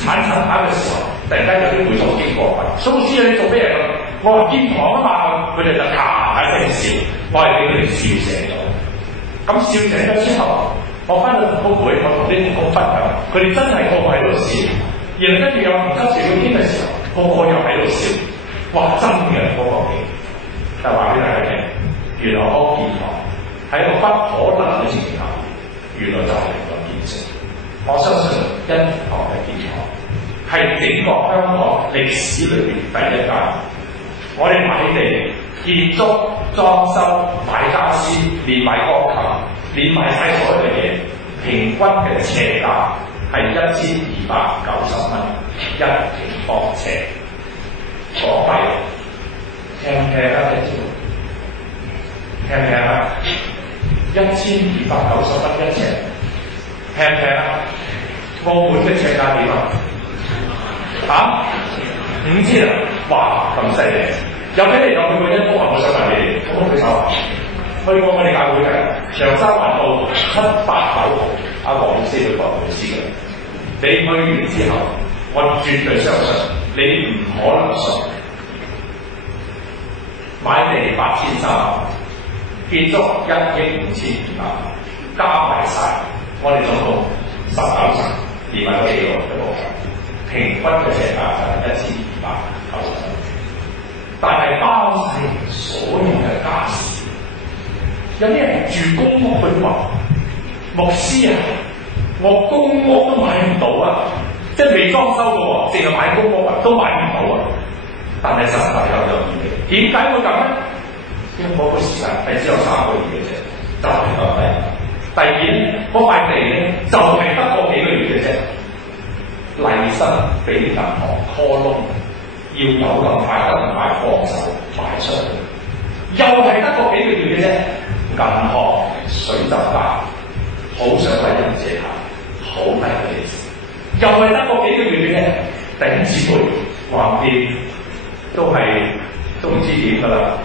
鏟下嘅時候，突然間有啲會眾經過，蘇牧師你做咩啊？我話建堂啊嘛，佢哋就咔喺度笑，我係俾佢哋笑醒咗。咁笑醒咗之後，我翻到同工會，我同啲同工分享，佢哋真係個個喺度笑。然後跟住有同執事要傾嘅時候，個個又喺度笑。哇！真嘅嗰個景，就話俾大家聽，原來嗰建堂喺一個不可能嘅情況下，原來就係咁建成。我相信一堂嘅建堂係整個香港歷史裏邊第一間。我哋買地、建築、裝修、買傢俬、連買鋼琴、連買晒所有嘅嘢，平均嘅尺價係1290蚊1平方尺。港幣平唔平啊？你知道平唔平啊？1290蚊1尺。平唔平啊？澳門嘅尺價點啊？5000啊！哇，咁犀利！有啲嚟到去過一屋啊，我想問你哋，有冇舉手啊？去過我哋教會嘅長沙灣道789號，阿黃老師去過老師嘅。你去完之後，我絕對相信你唔可能信。買地8300，建築15200，加埋晒。我哋總共19層，連埋個地牢一部分，平均嘅尺價就係1290蚊。但係包晒所有嘅家私。有啲人住公屋佢話：牧師啊，我公屋都買唔到啊！即係未裝修嘅喎，淨係買公屋都買唔到啊！但係實實有意味。點解會咁咧？因為嗰個時間係只有3個月嘅啫，就係咁低。第二咧，嗰塊地咧就係得嗰幾個月嘅啫，麗新俾銀行 call loan，要有咁快得咁快放手賣出去，又係得嗰幾個月嘅啫，銀行水就大，好想揾人借下，好低嘅利息，又係得嗰幾個月嘅啫，頂姊妹橫掂都唔知點㗎啦，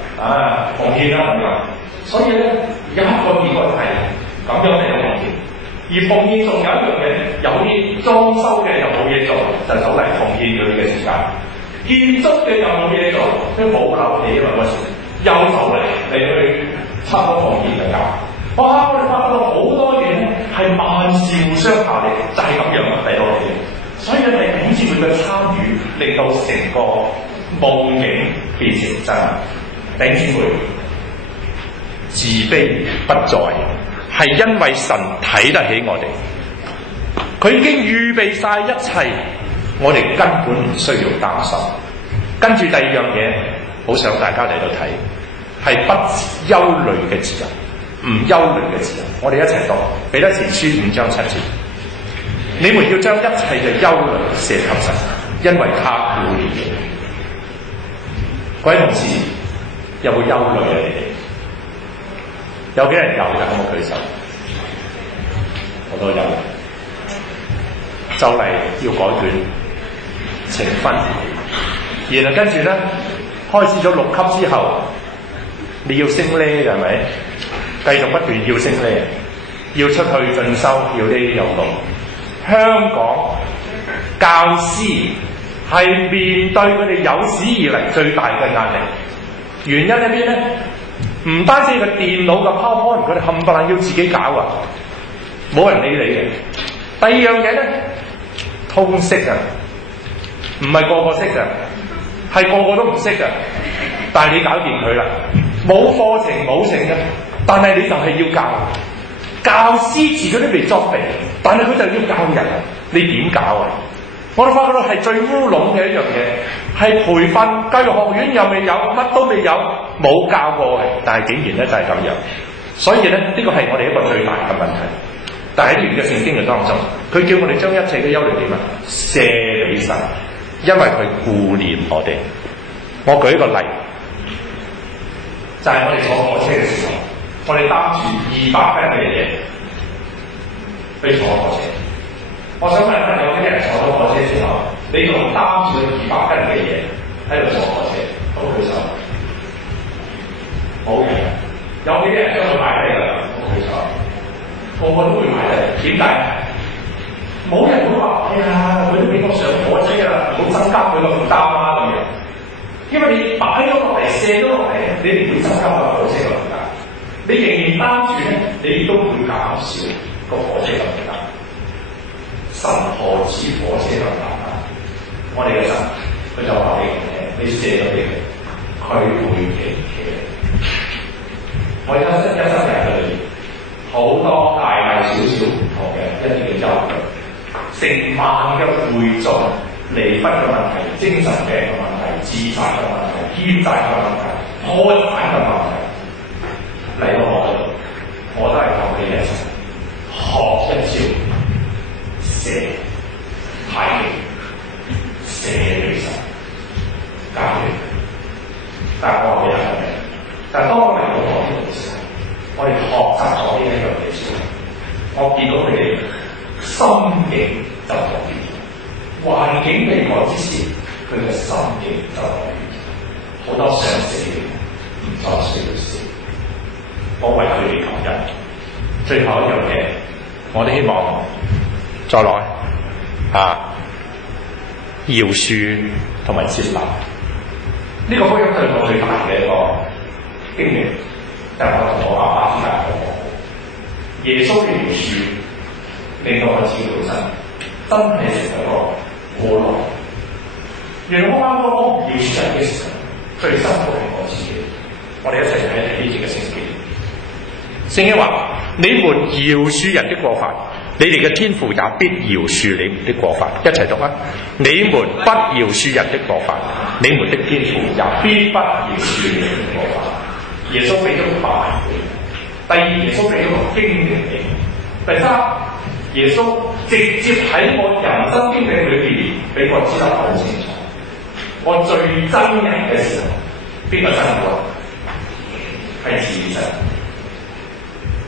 奉獻啦咁樣，所以咧而家一個結果係。咁樣嚟嘅奉獻，而奉獻仲有一樣嘢，有啲裝修嘅又冇嘢做，就走嚟奉獻嗰啲嘅時間；建築嘅又冇嘢做，都冇樓起啊嘛嗰時，又走嚟去差唔多奉獻嘅價。哇！我哋發覺到好多嘢咧係萬事互相效力，就係咁樣俾我哋。所以係弟兄姊妹嘅參與，令到成個夢境變成真。弟兄姊妹自卑不在，係因為神睇得起我哋，佢已經預備晒一切，我哋根本唔需要擔心。跟住第二樣嘢，好想大家嚟到睇，係不憂慮嘅自由，唔憂慮嘅自由。我哋一齊讀彼得前書5章7節。你們要將一切嘅憂慮卸給神，因為他顧念你。各位同事，有冇憂慮啊？你哋有幾人有㗎？有冇舉手？我都有。就嚟要改卷呈分，然後跟住咧開始咗6級之後，你要升呢嘅係咪？繼續不斷要升呢，要出去進修，要呢有路。香港教師係面對佢哋有史以嚟最大嘅壓力，原因喺邊咧？唔單止個電腦嘅 PowerPoint，佢哋冚唪唥要自己搞啊，冇人理你嘅。第二樣嘢咧，通識啊，唔係個個識啊，係個個都唔識啊。但係你搞掂佢啦，冇課程冇成嘅，但係你就係要教。教師自己都未作備，但係佢就要教人，你點搞啊？我哋發覺到係最烏龍嘅一樣嘢，係培訓教育學院又未有，乜都未有，冇教過嘅，但係竟然咧就係咁樣。所以咧呢個係我哋一個最大嘅問題。但係喺呢段嘅聖經嘅當中，佢叫我哋將一切嘅憂慮點啊卸俾神，因為佢顧念我哋。我舉一個例，就係我哋坐火車嘅時候，我哋擔住200斤嘅嘢去坐火車。我想問下有啲人坐咗火車之後，你仲擔住200斤嘅嘢喺度坐火車，好舉手。冇嘅。有幾啲人將佢買低㗎？好舉手。個個都會買低，點解？冇人會話：哎呀，佢都俾我上火車啦，唔好增加佢個負擔啦咁樣。因為你擺咗落嚟，卸咗落嚟，你唔會增加個火車嘅負擔。你仍然擔住咧，你都會減少個火車嘅負擔。神何止火車咁簡單？我哋嘅神，佢就話俾我聽：你卸咗俾佢，佢會記起。我哋一生人嘅裏面，好多大大小小唔同嘅一啲嘅憂慮，成萬嘅會眾，離婚嘅問題、精神病嘅問題、自殺嘅問題、欠債嘅問題、破產嘅問題，嚟到我度，我都係求你嘅神，學一招寫太極，寫俾神教你。但係我哋係咪？但係當我嚟到我呢度嘅時候，我哋學習咗呢一樣嘢之後，我見到佢哋心境就改變，環境未改之前，佢嘅心境就改變。好多想死嘅唔再需要死，我為佢哋感恩。最後一樣嘢，我哋希望再來饒恕同埋接納。呢個福音對我最大嘅一個經歷，就係我同我爸爸之間嘅和好。耶穌嘅饒恕令到我知道真係成為一個過來。原來我啱啱講饒恕人嘅時候，最辛苦係我自己。我哋一齊睇一睇呢節嘅聖經。聖經話：你們饒恕人的過犯，你哋嘅天父也必饒恕你們的過犯。一齊讀啊！你們不饒恕人的過犯，你們的天父也必不饒恕你們的過犯。耶穌俾咗個範例。第二，耶穌俾咗個經歷你。第三，耶穌直接喺我人生經歷裏邊俾我知得好清楚。我最憎人嘅時候，邊個憎我？係自己憎。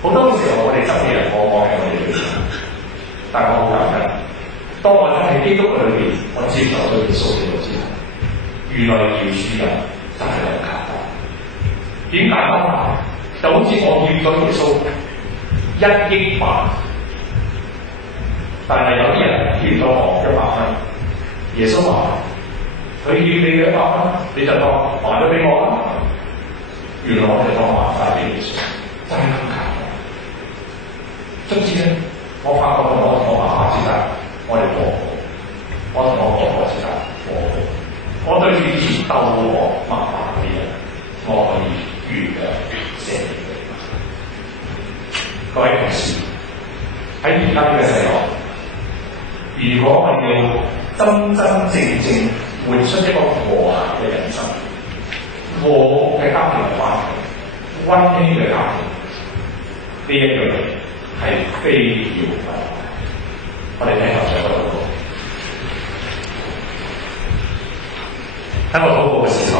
好多時候我哋憎嘅人，往往係我哋對手。但係我好感恩，當我喺基督嘅裏邊，我接受咗耶穌基督之後，原來饒恕人真係咁簡單。點簡單啊？就好似我欠咗耶穌1億萬，但係有啲人欠咗我100蚊。耶穌話：佢欠你嘅100蚊，你就當還咗俾我啦。原來我哋當還晒俾耶穌，真係咁簡單。卒之咧，我發覺我同我爸爸之間，我哋和好；我同我婆婆之間和好。我對住以前鬥我罵我嘅人，我可以原諒赦免佢。各位同事，喺而家呢個世代，如果我哋要真真正正活出一個和諧嘅人生，和睦嘅家庭關係，溫馨嘅家庭，呢一樣嘢係非要不可。我哋聽頭先嗰度。喺我禱告嘅時候，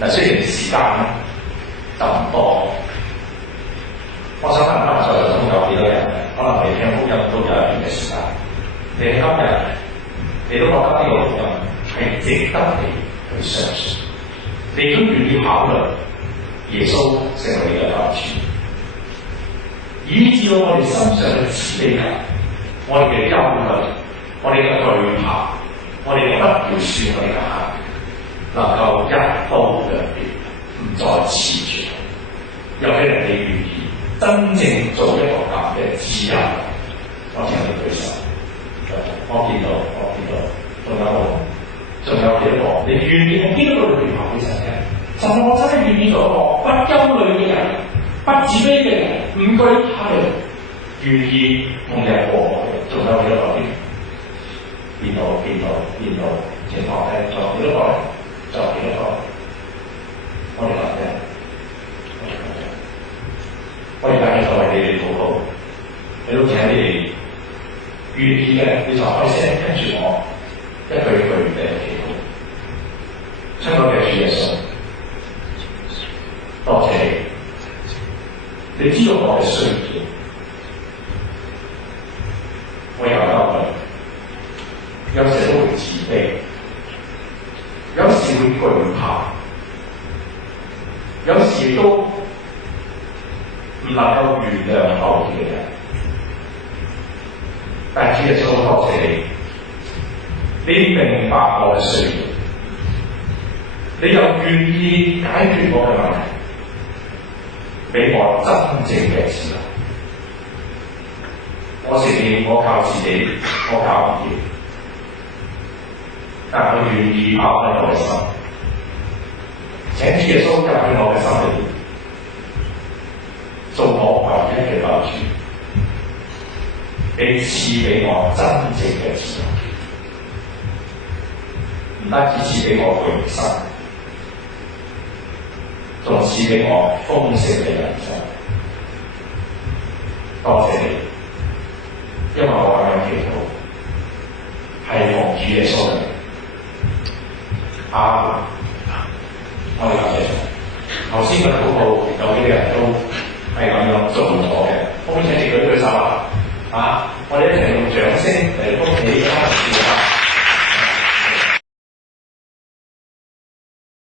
嗱，雖然時間咧就唔多，我想問下在座中有幾多人可能你聽福音都有一段嘅時間，你今日你都覺得呢個福音係值得你去相信，你都願意考慮耶穌成為你嘅救主，以至到我哋身上嘅自卑感、我哋嘅憂慮、我哋嘅懼怕、我哋嘅不饒恕、我哋嘅恨，能夠一刀兩斷，唔再纏住，有俾人哋願意真正做一個咁嘅自由。我聽到舉手，我見到，仲有幾多個？你願意喺邊度裏邊話俾神聽？就係我真係願意做一個不憂慮嘅人，不自卑嘅人，唔懼怕嘅人，願意同人和睦嘅。仲有幾多個？見到，情況咧，仲有幾多個咧？就幾多個？我哋話嘅，我而家就為你哋禱告，你都請你哋願意嘅，你就開聲跟住我一句一句嘅祈禱。親愛嘅主耶穌，多謝你，你知道我嘅需要，我有憂慮，有時都會自卑。有時會懼怕，有時都唔能夠原諒後邊嘅人。但係主耶穌，多謝你，你明白我嘅需要，你又願意解決我嘅問題，俾我真正嘅自由。我承認我靠自己，我搞唔掂。但係我願意拋開我嘅心，請主耶穌入去我嘅心裏，做我唯一嘅救主，你賜俾我真正嘅自由，唔單止賜俾我永生，仲賜俾我豐盛嘅人生。多謝你，因為我咁樣祈禱係奉主耶穌嘅名。我哋感謝神。頭先嘅禱告有幾個人都係咁樣做咗嘅，歡迎